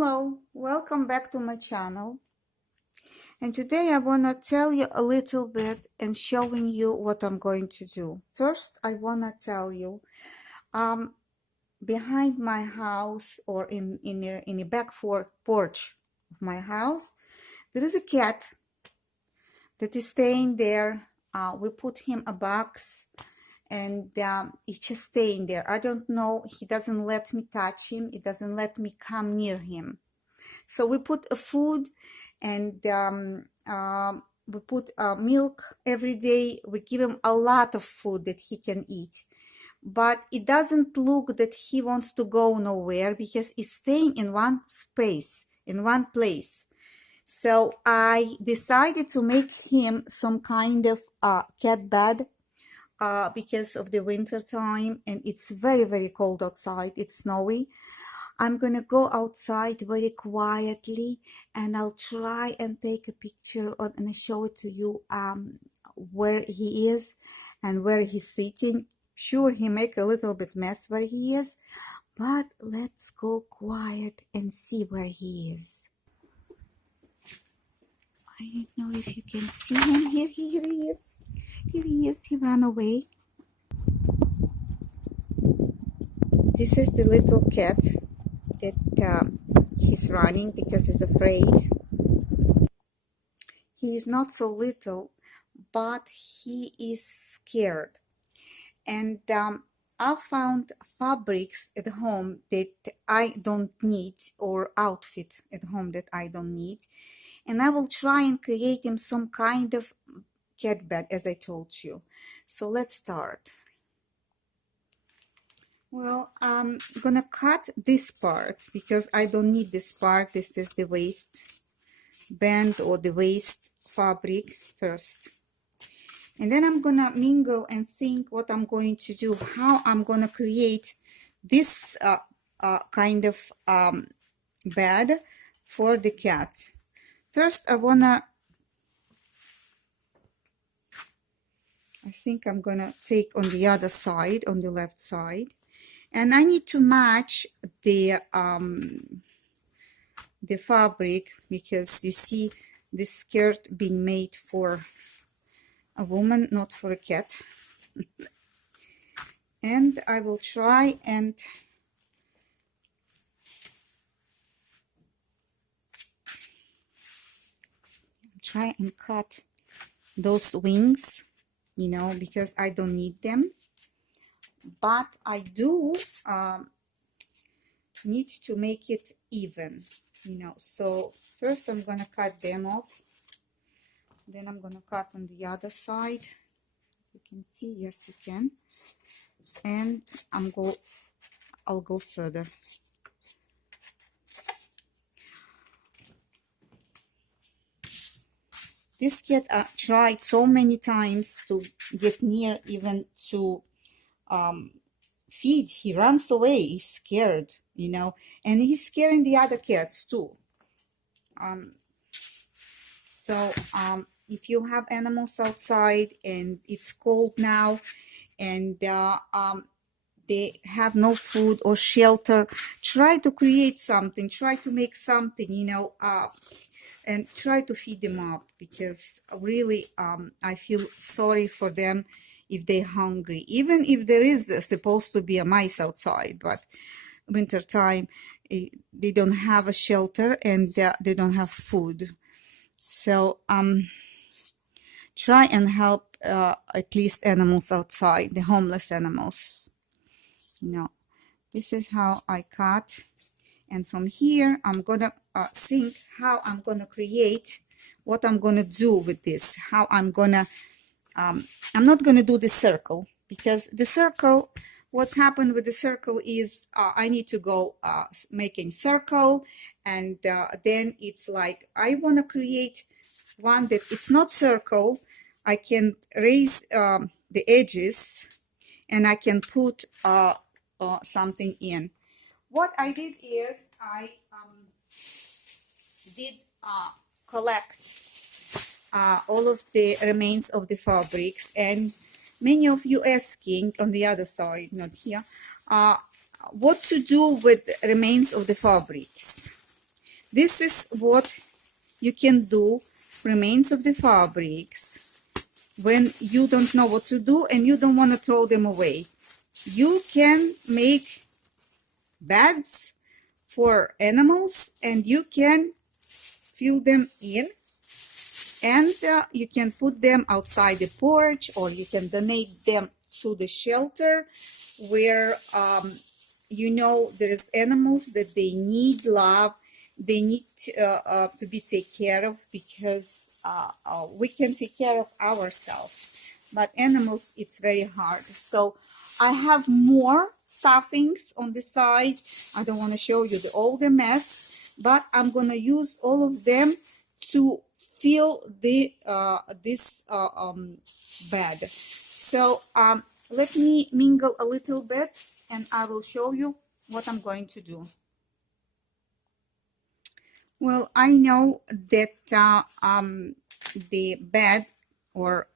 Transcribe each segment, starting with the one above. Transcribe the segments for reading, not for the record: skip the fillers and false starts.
Hello, welcome back to my channel. And today I want to tell you a little bit and showing you what I'm going to do. First, I want to tell you, behind my house or in a back porch of my house, there is a cat that is staying there. We put him a box and he's just staying there. I don't know, he doesn't let me touch him. He doesn't let me come near him. So we put a food and we put milk every day. We give him a lot of food that he can eat. But it doesn't look that he wants to go nowhere because he's staying in one space, in one place. So I decided to make him some kind of cat bed because of the winter time and it's very, very cold outside. It's snowy. I'm gonna go outside very quietly and I'll try and take a picture and show it to you where he is and where he's sitting. Sure, he make a little bit mess where he is, but let's go quiet and see where he is. I don't know if you can see him. Here he is. Here he is. He ran away. This is the little cat that he's running because he's afraid. He is not so little, but he is scared. And I found fabrics at home that I don't need, or outfit at home that I don't need. And I will try and create him some kind of cat bed, as I told you. So let's start. Well, I'm gonna cut this part because I don't need this part. This is the waist band or the waist fabric first. And then I'm gonna mingle and think what I'm going to do, how I'm gonna create this kind of bed for the cat. First, I think I'm gonna take on the other side, on the left side. And I need to match the fabric because you see this skirt being made for a woman, not for a cat. And I will try and cut those wings, you know, because I don't need them. But I do need to make it even, you know. So first I'm gonna cut them off, then I'm gonna cut on the other side. You can see, yes you can, and I'll go further. This cat tried so many times to get near, even to feed. He runs away. He's scared, you know, and he's scaring the other cats too. If you have animals outside and it's cold now and they have no food or shelter, try to create something, try to make something, you know, and try to feed them up, because really I feel sorry for them if they're hungry, even if there is supposed to be a mice outside. But winter time, they don't have a shelter and they don't have food. So try and help at least animals outside, the homeless animals. You know, this is how I cut. And from here, I'm gonna think how I'm gonna create, what I'm gonna do with this, how I'm gonna, I'm not gonna do the circle, because the circle, what's happened with the circle is I need to go making circle, and then it's like, I wanna create one that it's not circle. I can raise the edges and I can put something in. What I did is I did collect all of the remains of the fabrics, and many of you asking on the other side, not here, what to do with the remains of the fabrics. This is what you can do, remains of the fabrics, when you don't know what to do and you don't want to throw them away. You can make beds for animals and you can fill them in, and you can put them outside the porch, or you can donate them to the shelter where you know there's animals that they need love, they need to be taken care of, because we can take care of ourselves, but animals, it's very hard. So I have more stuffings on the side. I don't want to show you all the mess, but I'm going to use all of them to fill the this bed. So let me mingle a little bit and I will show you what I'm going to do. Well, I know that the bed or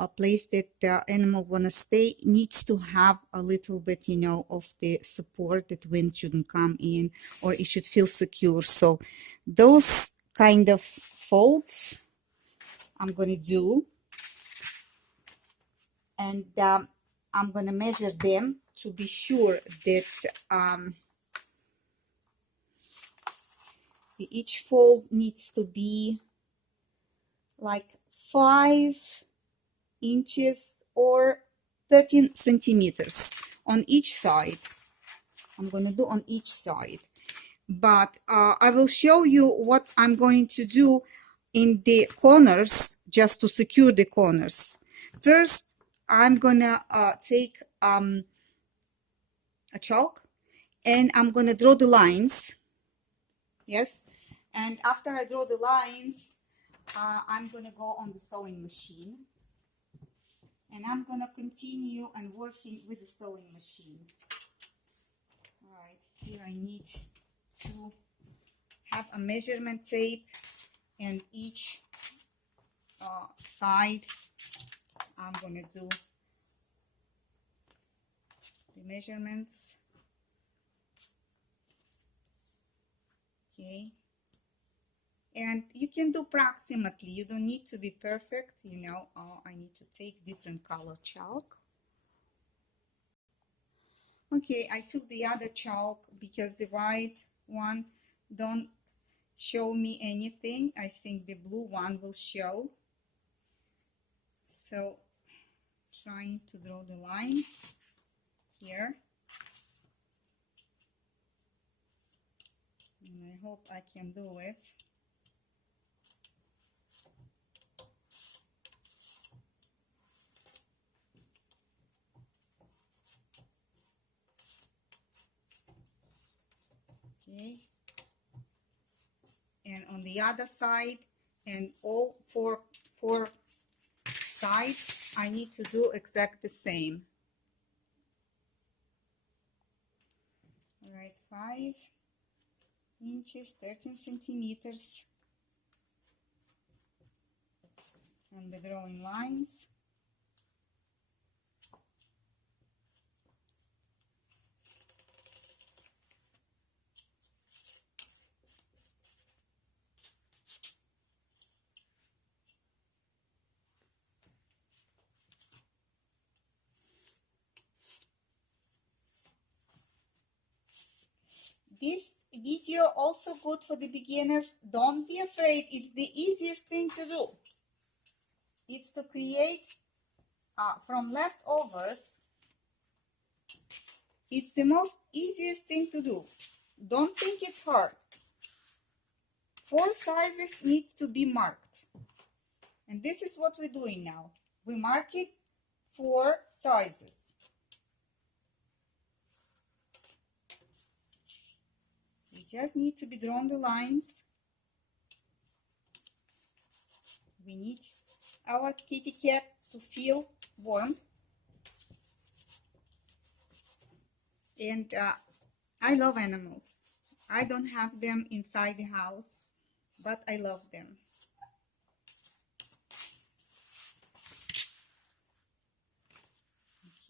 a place that the animal wanna stay needs to have a little bit, you know, of the support, that wind shouldn't come in, or it should feel secure. So those kind of folds I'm gonna do, and I'm gonna measure them to be sure that each fold needs to be like 5 inches or 13 centimeters on each side. I'm going to do on each side, but I will show you what I'm going to do in the corners, just to secure the corners. First, I'm gonna take a chalk and I'm gonna draw the lines. Yes, and after I draw the lines, I'm gonna go on the sewing machine, and I'm gonna continue and working with the sewing machine. All right, here I need to have a measurement tape, and each side I'm gonna do the measurements. Okay, and you can do approximately, you don't need to be perfect, you know. I need to take different color chalk. Okay, I took the other chalk because the white one don't show me anything. I think the blue one will show. So trying to draw the line here, and I hope I can do it. Okay, and on the other side, and all four sides, I need to do exact the same. All right, 5 inches, 13 centimeters, and the drawing lines. This video also good for the beginners. Don't be afraid, it's the easiest thing to do. It's to create from leftovers. It's the most easiest thing to do. Don't think it's hard. 4 sizes need to be marked, and this is what we're doing now. We mark it 4 sizes. We just need to be drawn the lines. We need our kitty cat to feel warm, and I love animals. I don't have them inside the house, but I love them.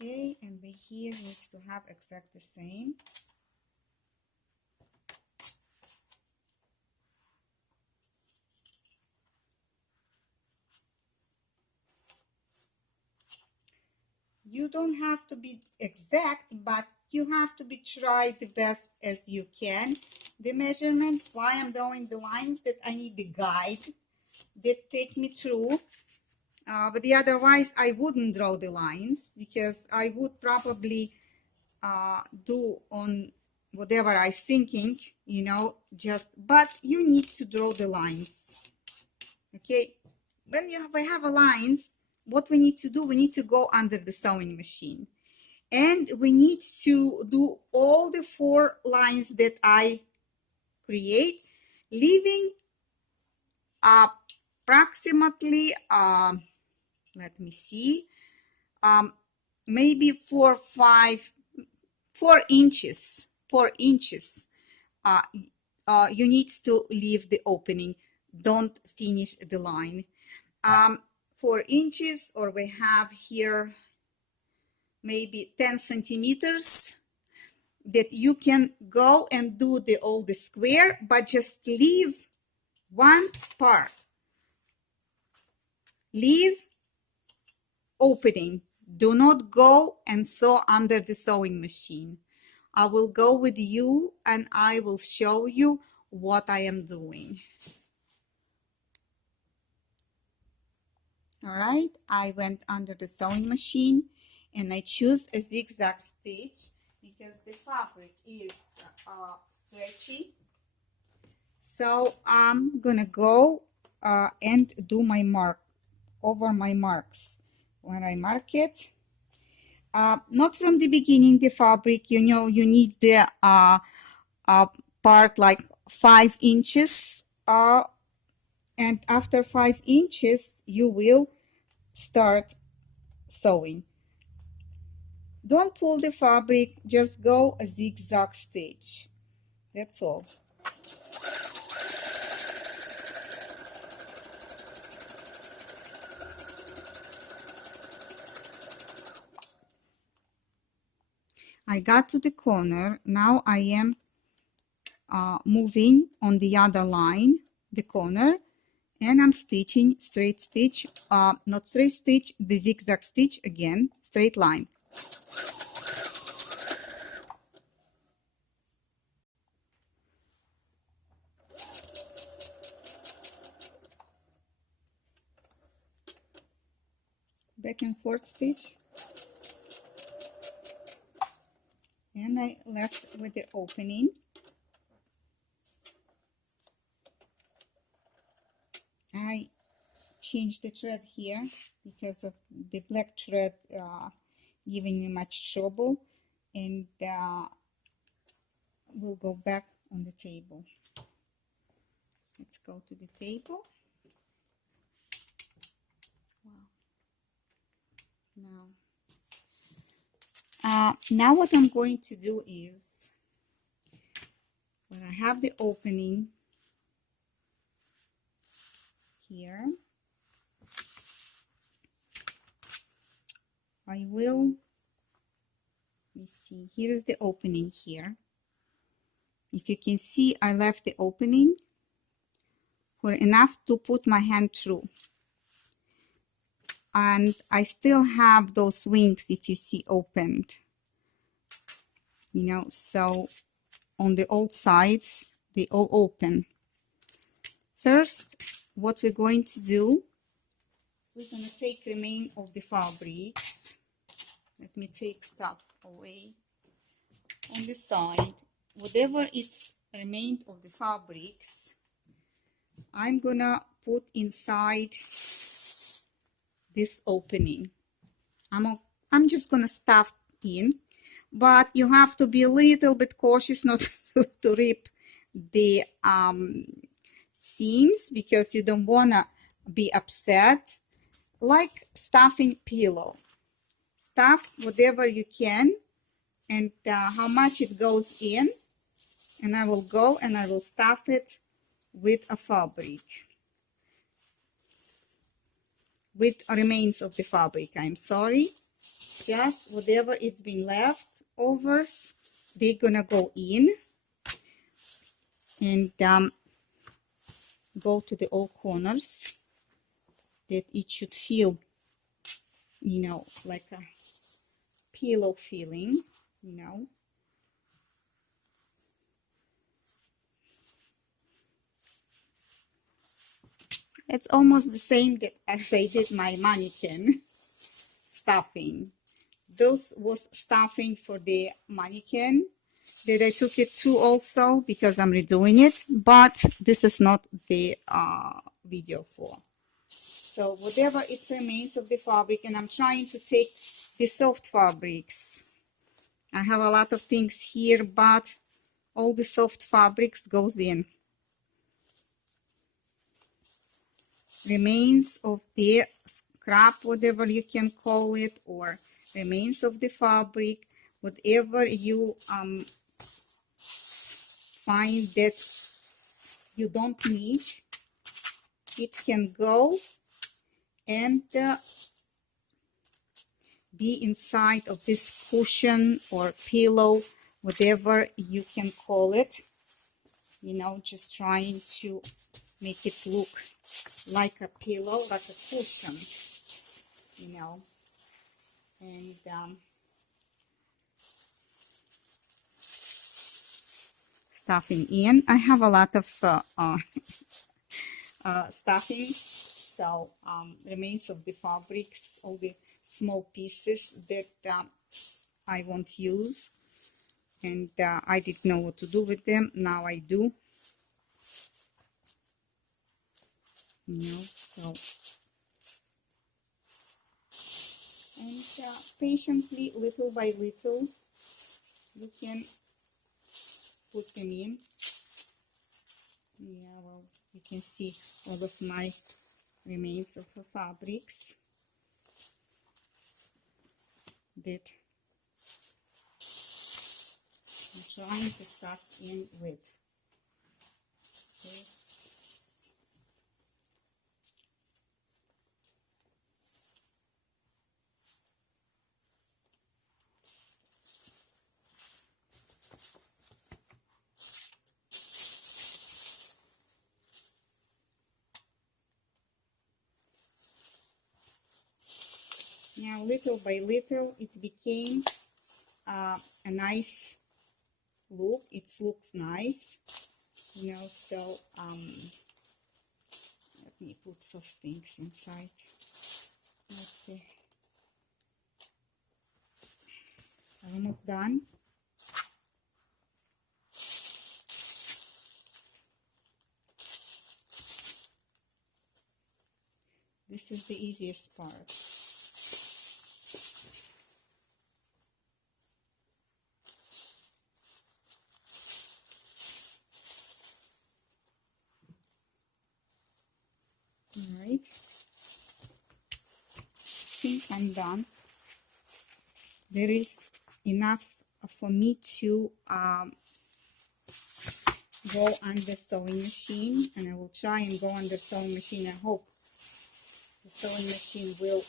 Okay, and the here needs to have exact the same. You don't have to be exact, but you have to be try the best as you can. The measurements, why I'm drawing the lines, that I need the guide that take me through. But otherwise, I wouldn't draw the lines because I would probably do on whatever I thinking, you know, but you need to draw the lines. Okay, when we have a lines, what we need to do, we need to go under the sewing machine. And we need to do all the 4 lines that I create, leaving approximately, let me see, maybe 4 inches. 4 inches. You need to leave the opening. Don't finish the line. 4 inches, or we have here maybe 10 centimeters, that you can go and do all the square, but just leave one part. Leave opening. Do not go and sew under the sewing machine. I will go with you and I will show you what I am doing. All right, I went under the sewing machine and I choose a zigzag stitch because the fabric is stretchy. So I'm gonna go and do my mark over my marks. When I mark it, not from the beginning, the fabric, you know, you need the part like 5 inches, and after 5 inches you will start sewing. Don't pull the fabric, just go a zigzag stitch. That's all. I got to the corner. Now I am moving on the other line, the corner, and I'm stitching straight stitch, not straight stitch, the zigzag stitch again, straight line. Back and forth stitch, and I left with the opening. I changed the thread here because of the black thread giving me much trouble, and we'll go back on the table. Let's go to the table. Wow. Now what I'm going to do is, when I have the opening here, I will, let me see, here is the opening here. If you can see, I left the opening for enough to put my hand through. And I still have those wings, if you see, opened. You know, so on the old sides, they all open. First, what we're going to do, we're going to take remain of the fabrics. Let me take stuff away. On the side, whatever it's remained of the fabrics, I'm gonna put inside this opening. I'm just gonna stuff in, but you have to be a little bit cautious not to rip the seams, because you don't wanna be upset. Like stuffing pillow, stuff whatever you can, and how much it goes in, and I will go and I will stuff it with a fabric, with remains of the fabric. I'm sorry, just whatever it's been left overs, they're gonna go in and go to the all corners, that it should feel, you know, like a pillow feeling, you know. It's almost the same as I did my mannequin stuffing. This was stuffing for the mannequin that I took it to also because I'm redoing it, but this is not the video for. So whatever it remains of the fabric, and I'm trying to take the soft fabrics. I have a lot of things here, but all the soft fabrics goes in. Remains of the scrap, whatever you can call it, or remains of the fabric, whatever you find that you don't need, it can go and be inside of this cushion or pillow, whatever you can call it, you know, just trying to make it look like a pillow, like a cushion, you know. And stuffing in. I have a lot of stuffing, so remains of the fabrics, all the small pieces that I won't use, and I didn't know what to do with them. Now I do, you know. So, and patiently, little by little, you can put them in. Yeah, well, you can see all of my remains of the fabrics that I'm trying to stuff in with. Okay. Now, little by little, it became a nice look. It looks nice, you know. So let me put soft things inside. Okay, almost done. This is the easiest part. All right, I think I'm done. There is enough for me to go under sewing machine, and I will try and go under sewing machine. I hope the sewing machine will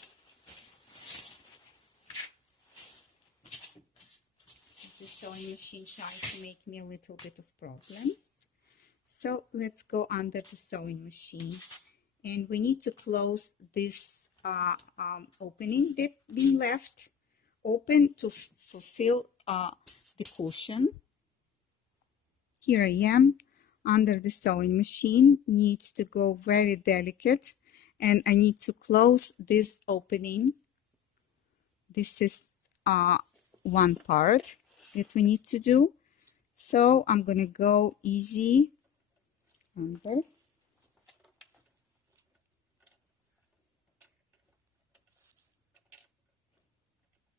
try to make me a little bit of problems. So let's go under the sewing machine, and we need to close this opening that been left open to fulfill the cushion. Here I am under the sewing machine. Needs to go very delicate, and I need to close this opening. This is one part that we need to do. So I'm gonna go easy under.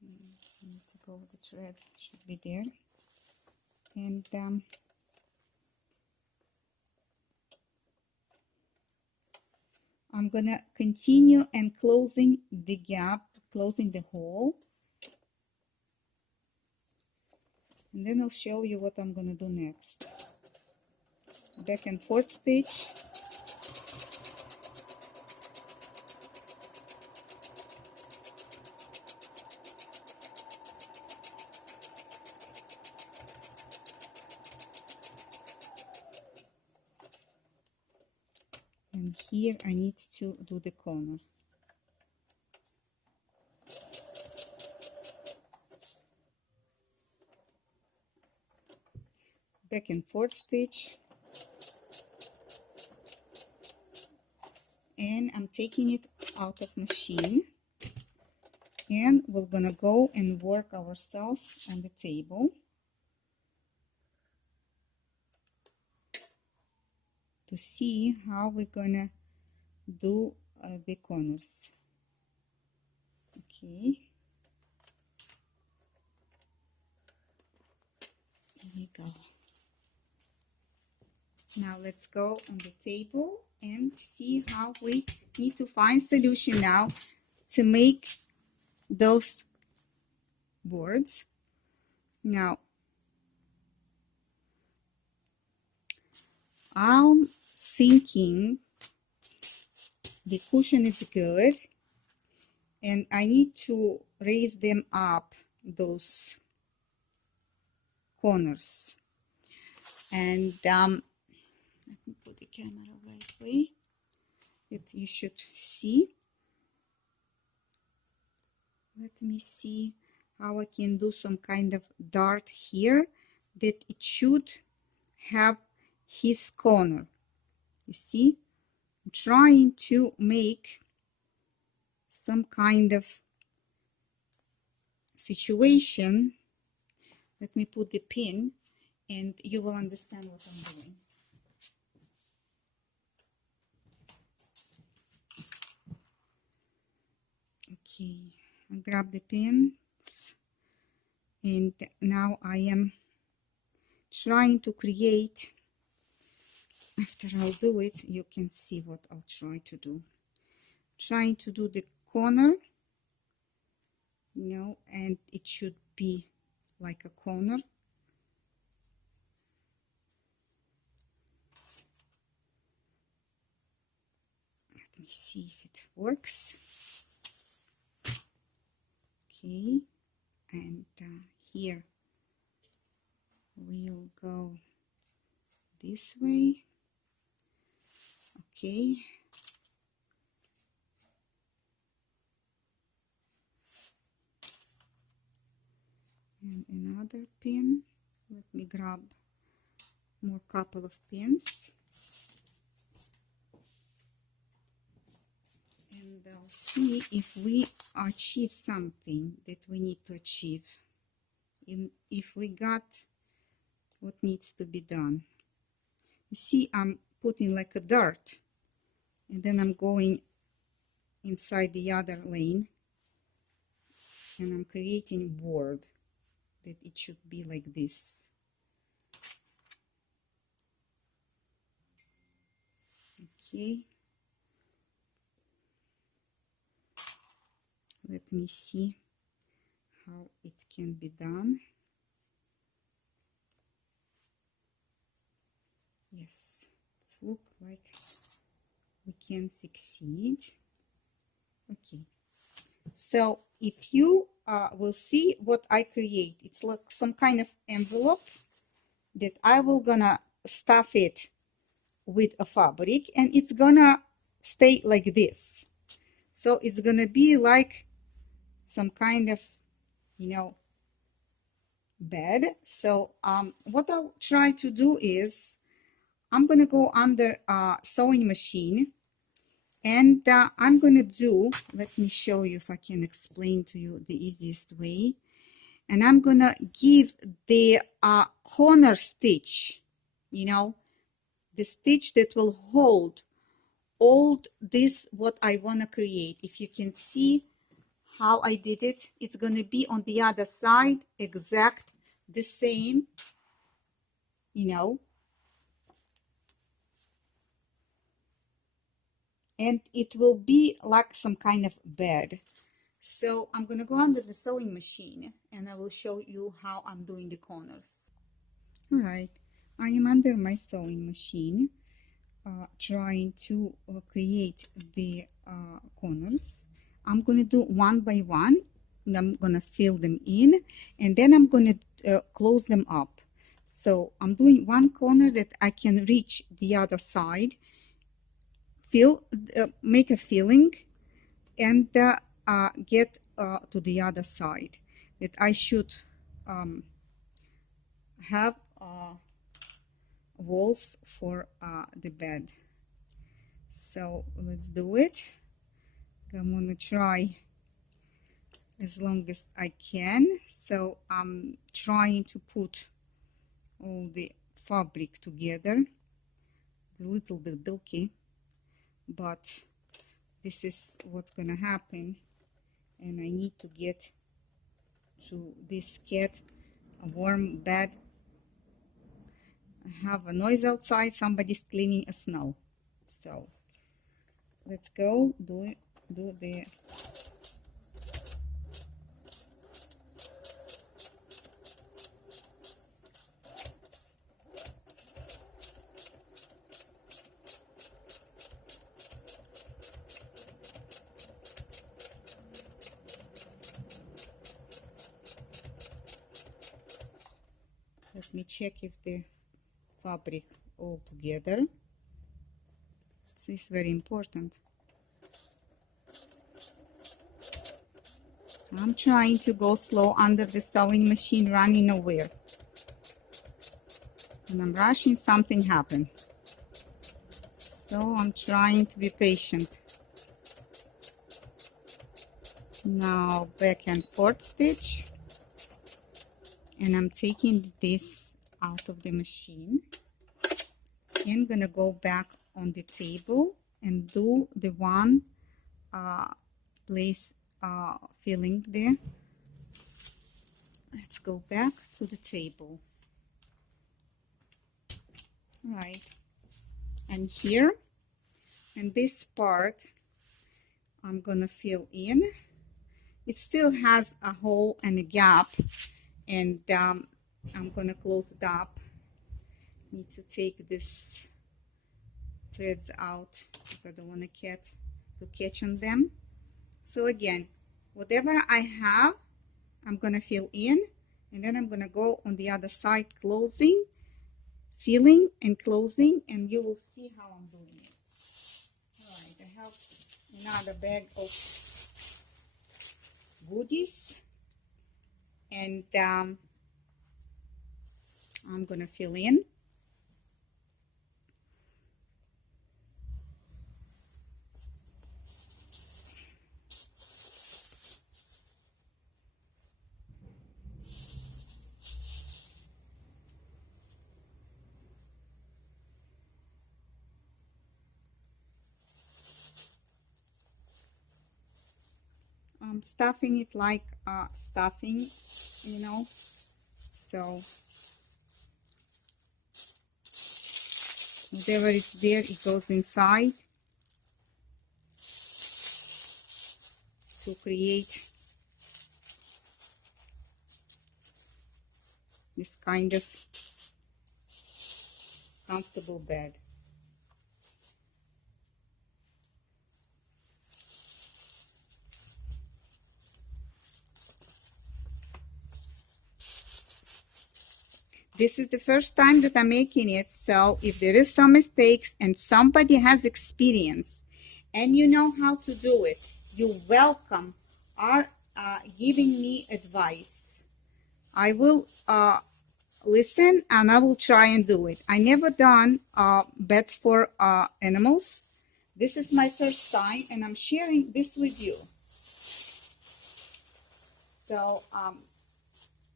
I need to go, the thread should be there, and I'm gonna continue and closing the gap, closing the hole, and then I'll show you what I'm gonna do next. Back and forth stitch, and here I need to do the corner. back and forth stitch, and I'm taking it out of machine, and we're gonna go and work ourselves on the table to see how we're gonna do the corners. Okay, here we go. Now let's go on the table and see how we need to find solution now to make those boards. Now I'm thinking the cushion is good, and I need to raise them up, those corners. And let me put the camera right way that you should see. Let me see how I can do some kind of dart here that it should have his corner. You see, I'm trying to make some kind of situation. Let me put the pin and you will understand what I'm doing. Okay, I grab the pins, and now I am trying to create, after I'll do it, you can see what I'll try to do. Trying to do the corner, you know, and it should be like a corner. Let me see if it works. Okay, and here we'll go this way. Okay, and another pin. Let me grab more couple of pins, and I'll see if we achieve something that we need to achieve, if we got what needs to be done. You see, I'm putting like a dart, and then I'm going inside the other lane, and I'm creating a board that it should be like this. Okay, let me see how it can be done. Yes, it looks like we can succeed. Okay, so if you will see what I create, it's like some kind of envelope that I will gonna stuff it with a fabric, and it's gonna stay like this. So it's gonna be like some kind of, you know, bed. So what I'll try to do is I'm gonna go under a sewing machine, and I'm gonna do, let me show you if I can explain to you the easiest way, and I'm gonna give the corner stitch, you know, the stitch that will hold all this what I want to create. If you can see how I did it, it's going to be on the other side exact the same, you know, and it will be like some kind of bed. So I'm going to go under the sewing machine, and I will show you how I'm doing the corners. All right, I am under my sewing machine, trying to create the corners. I'm going to do one by one, and I'm going to fill them in, and then I'm going to close them up. So I'm doing one corner that I can reach the other side, make a filling, and get to the other side that I should have walls for the bed. So let's do it. I'm gonna try as long as I can. So I'm trying to put all the fabric together, a little bit bulky, but this is what's gonna happen. And I need to get to this cat a warm bed. I have a noise outside, somebody's cleaning a snow. So let's go do the let me check if the fabric all together. This is very important. I'm trying to go slow under the sewing machine, running nowhere. When I'm rushing, something happened. So I'm trying to be patient. Now back and forth stitch. And I'm taking this out of the machine. And gonna go back on the table and do the one place filling there. Let's go back to the table. Right, and here in this part I'm gonna fill in. It still has a hole and a gap, and I'm gonna close it up. Need to take this threads out if I don't want to catch on them. So again, whatever I have, I'm gonna fill in, and then I'm gonna go on the other side, closing, filling and closing, and you will see how I'm doing it. All right, I have another bag of goodies, and I'm gonna fill in. I'm stuffing it like stuffing, you know, so whatever is there, it goes inside to create this kind of comfortable bed. This is the first time that I'm making it, so if there is some mistakes and somebody has experience and you know how to do it, you welcome are giving me advice. I will listen and I will try and do it. I never done beds for animals. This is my first time and I'm sharing this with you. So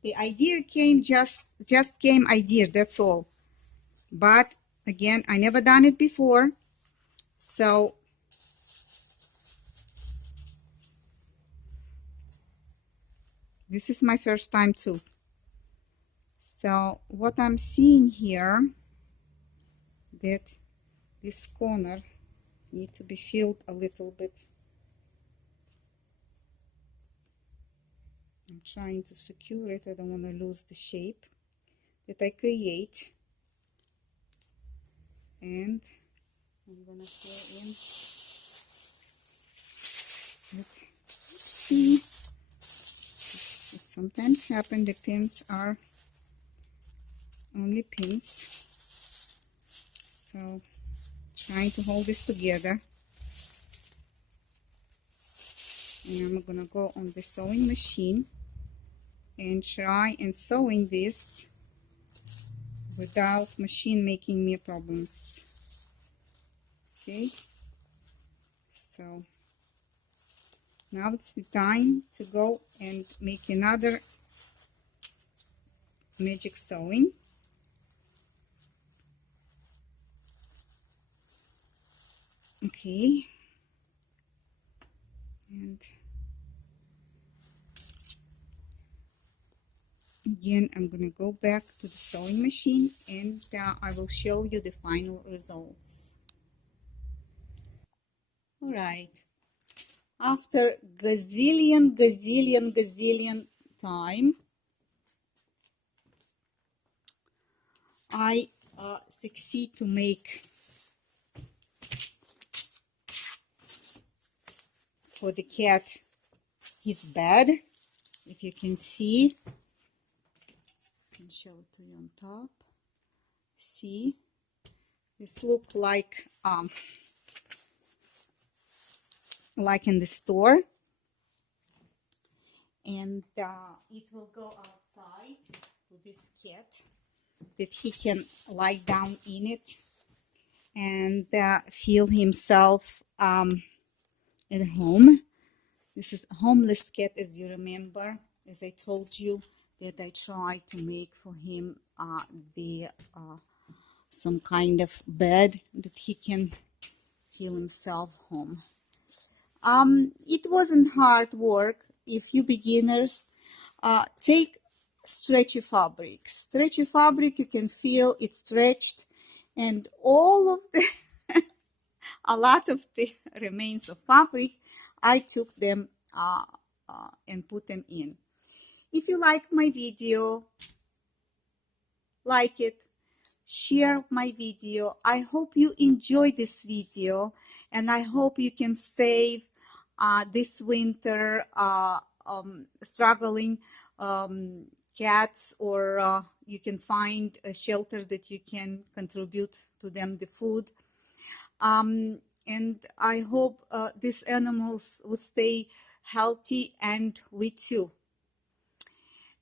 the idea came just came idea, that's all. But again, I never done it before, so this is my first time too. So what I'm seeing here, that this corner need to be filled a little bit. I'm trying to secure it. I don't want to lose the shape that I create. And I'm gonna fill in. Oopsie. It sometimes happens the pins are only pins. So trying to hold this together. And I'm gonna go on the sewing machine and try and sewing this without machine making me problems. Okay, so now it's the time to go and make another magic sewing. Okay, and again I'm gonna go back to the sewing machine, and I will show you the final results. All right, after gazillion time, I succeed to make for the cat his bed. If you can see, I can show it to you on top. See, this look like in the store, and it will go outside to this cat that he can lie down in it and feel himself at home. This is a homeless cat, as you remember, as I told you that I tried to make for him some kind of bed that he can feel himself home. It wasn't hard work. If you beginners, take stretchy fabric. Stretchy fabric, you can feel it stretched, and all of the a lot of the remains of fabric, I took them and put them in. If you like my video, like it, share my video. I hope you enjoy this video, and I hope you can save this winter struggling cats, or you can find a shelter that you can contribute to them the food. And I hope these animals will stay healthy and with you.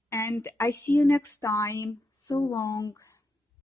And I see you next time. So long.